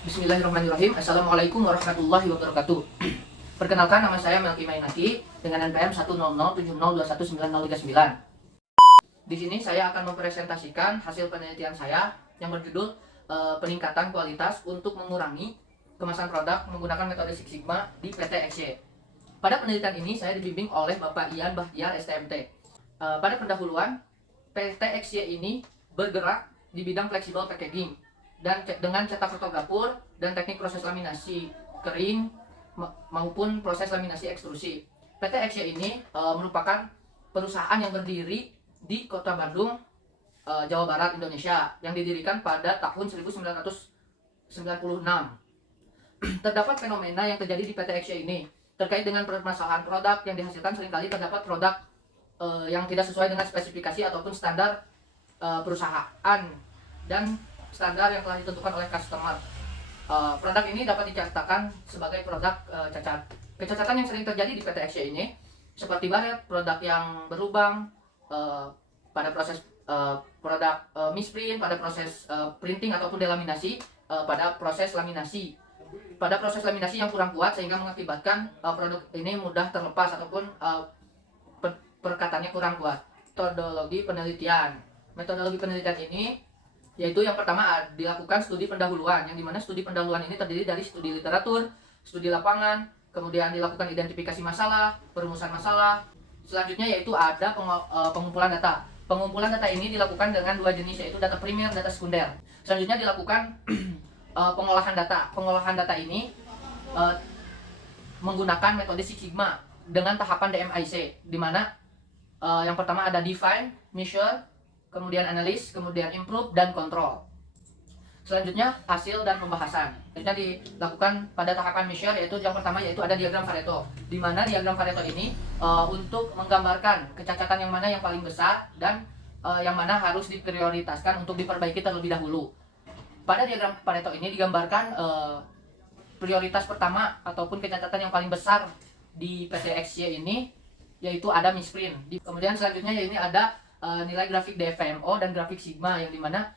Bismillahirrahmanirrahim. Assalamualaikum warahmatullahi wabarakatuh. Perkenalkan, nama saya Melki Mainaki dengan NPM 10070219039. Di sini saya akan mempresentasikan hasil penelitian saya yang berjudul peningkatan kualitas untuk mengurangi kemasan produk menggunakan metode Six Sigma di PT XY. Pada penelitian ini saya dibimbing oleh Bapak Ian Bahtiar STMT. Pada pendahuluan, PT XY ini bergerak di bidang flexible packaging dan dengan cetak fotogravur dan teknik proses laminasi kering maupun proses laminasi ekstrusi. PT XY ini merupakan perusahaan yang berdiri di Kota Bandung, Jawa Barat, Indonesia, yang didirikan pada tahun 1996. Terdapat fenomena yang terjadi di PT XY ini terkait dengan permasalahan produk yang dihasilkan. Seringkali terdapat produk yang tidak sesuai dengan spesifikasi ataupun standar perusahaan dan standar yang telah ditentukan oleh customer. Produk ini dapat dikatakan sebagai produk cacat. Kecacatan yang sering terjadi di PT XY ini seperti baret, produk yang berlubang pada proses produk misprint, pada proses printing ataupun delaminasi, pada proses laminasi. Pada proses laminasi yang kurang kuat sehingga mengakibatkan produk ini mudah terlepas ataupun perkataannya kurang kuat. Metodologi penelitian. Metodologi penelitian ini yaitu yang pertama dilakukan studi pendahuluan, yang dimana studi pendahuluan ini terdiri dari studi literatur, studi lapangan, kemudian dilakukan identifikasi masalah, perumusan masalah. Selanjutnya yaitu ada pengumpulan data. Pengumpulan data ini dilakukan dengan dua jenis, yaitu data primer dan data sekunder. Selanjutnya dilakukan pengolahan data. Pengolahan data ini menggunakan metode Six Sigma dengan tahapan DMIC, di mana yang pertama ada define, measure, kemudian analis, kemudian improve, dan kontrol. Selanjutnya hasil dan pembahasan. Selanjutnya dilakukan pada tahapan measure, yaitu yang pertama yaitu ada diagram Pareto, di mana diagram Pareto ini untuk menggambarkan kecacatan yang mana yang paling besar dan yang mana harus diprioritaskan untuk diperbaiki terlebih dahulu. Pada diagram Pareto ini digambarkan prioritas pertama ataupun kecacatan yang paling besar di PT XY ini yaitu ada misprint. Kemudian selanjutnya ini ada nilai grafik DFMO dan grafik Sigma, yang dimana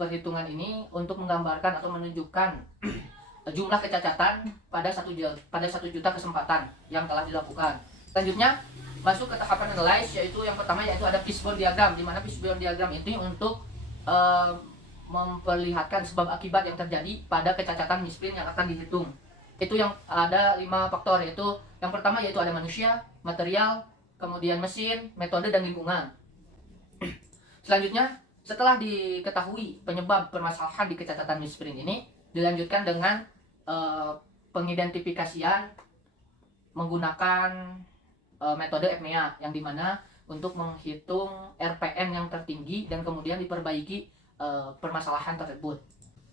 perhitungan ini untuk menggambarkan atau menunjukkan jumlah kecacatan pada 1 juta kesempatan yang telah dilakukan. Selanjutnya masuk ke tahapan analyze, yaitu yang pertama yaitu ada fishbone diagram, di mana fishbone diagram ini untuk memperlihatkan sebab akibat yang terjadi pada kecacatan misprint yang akan dihitung. Itu yang ada 5 faktor, yaitu yang pertama yaitu ada manusia, material, kemudian mesin, metode, dan lingkungan. Selanjutnya, setelah diketahui penyebab permasalahan di kecacatan misprint ini, dilanjutkan dengan pengidentifikasian menggunakan metode FMEA, yang dimana untuk menghitung RPM yang tertinggi dan kemudian diperbaiki permasalahan tersebut.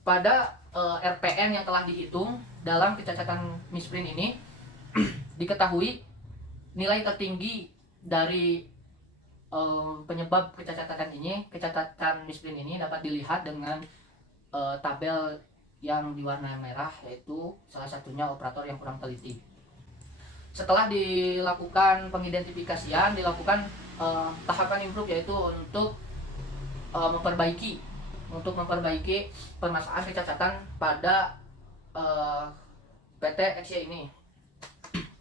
Pada RPM yang telah dihitung dalam kecacatan misprint ini diketahui nilai tertinggi dari penyebab kecacatan misprint ini dapat dilihat dengan tabel yang diwarnai merah, yaitu salah satunya operator yang kurang teliti. Setelah dilakukan pengidentifikasian, dilakukan tahapan improve, yaitu untuk memperbaiki permasalahan kecacatan pada PT XY ini.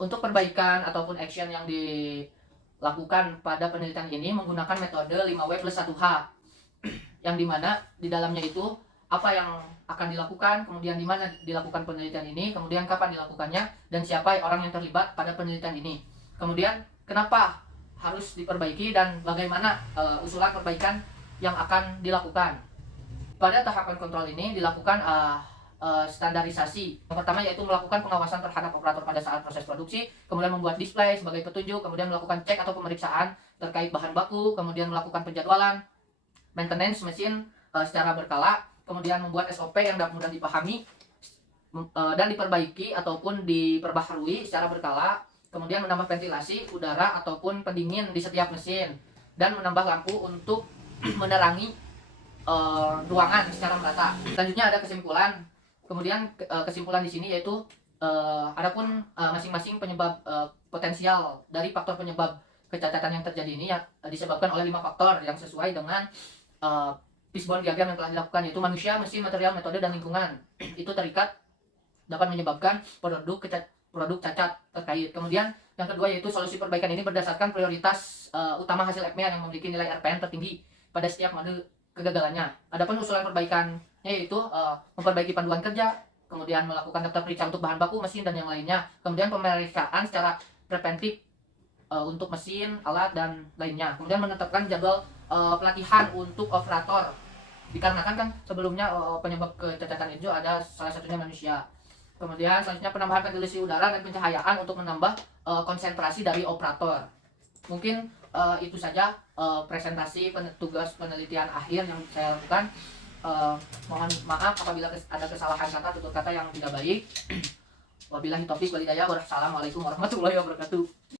Untuk perbaikan ataupun action yang dilakukan pada penelitian ini menggunakan metode 5W+1H, yang dimana di dalamnya itu apa yang akan dilakukan, kemudian di mana dilakukan penelitian ini, kemudian kapan dilakukannya, dan siapa orang yang terlibat pada penelitian ini. Kemudian kenapa harus diperbaiki dan bagaimana usulan perbaikan yang akan dilakukan. Pada tahapan kontrol ini dilakukan standarisasi. Yang pertama yaitu melakukan pengawasan terhadap operator pada saat proses produksi, kemudian membuat display sebagai petunjuk, kemudian melakukan cek atau pemeriksaan terkait bahan baku, kemudian melakukan penjadwalan maintenance mesin secara berkala, kemudian membuat SOP yang mudah dipahami dan diperbaiki ataupun diperbaharui secara berkala, kemudian menambah ventilasi udara ataupun pendingin di setiap mesin, dan menambah lampu untuk menerangi ruangan secara merata. Selanjutnya ada kesimpulan. Kemudian kesimpulan di sini yaitu adapun masing-masing penyebab potensial dari faktor penyebab kecacatan yang terjadi ini ya disebabkan oleh 5 faktor yang sesuai dengan fishbone diagram yang telah dilakukan, yaitu manusia, mesin, material, metode, dan lingkungan itu terikat dapat menyebabkan produk cacat terkait. Kemudian yang kedua yaitu solusi perbaikan ini berdasarkan prioritas utama hasil FMEA yang memiliki nilai RPM tertinggi pada setiap mode kegagalannya. Adapun usulan perbaikannya yaitu memperbaiki panduan kerja, kemudian melakukan daftar periksa untuk bahan baku, mesin, dan yang lainnya. Kemudian pemeriksaan secara preventif untuk mesin, alat, dan lainnya. Kemudian menetapkan jadwal pelatihan untuk operator, dikarenakan kan sebelumnya penyebab kecacatan itu ada salah satunya manusia. Kemudian selanjutnya penambahan ventilasi udara dan pencahayaan untuk menambah konsentrasi dari operator. Mungkin itu saja presentasi tugas penelitian akhir yang saya lakukan. Mohon maaf apabila ada kesalahan kata, tutur kata yang tidak baik. Wabillahi taufiq walhidayah. Wassalamualaikum warahmatullahi wabarakatuh.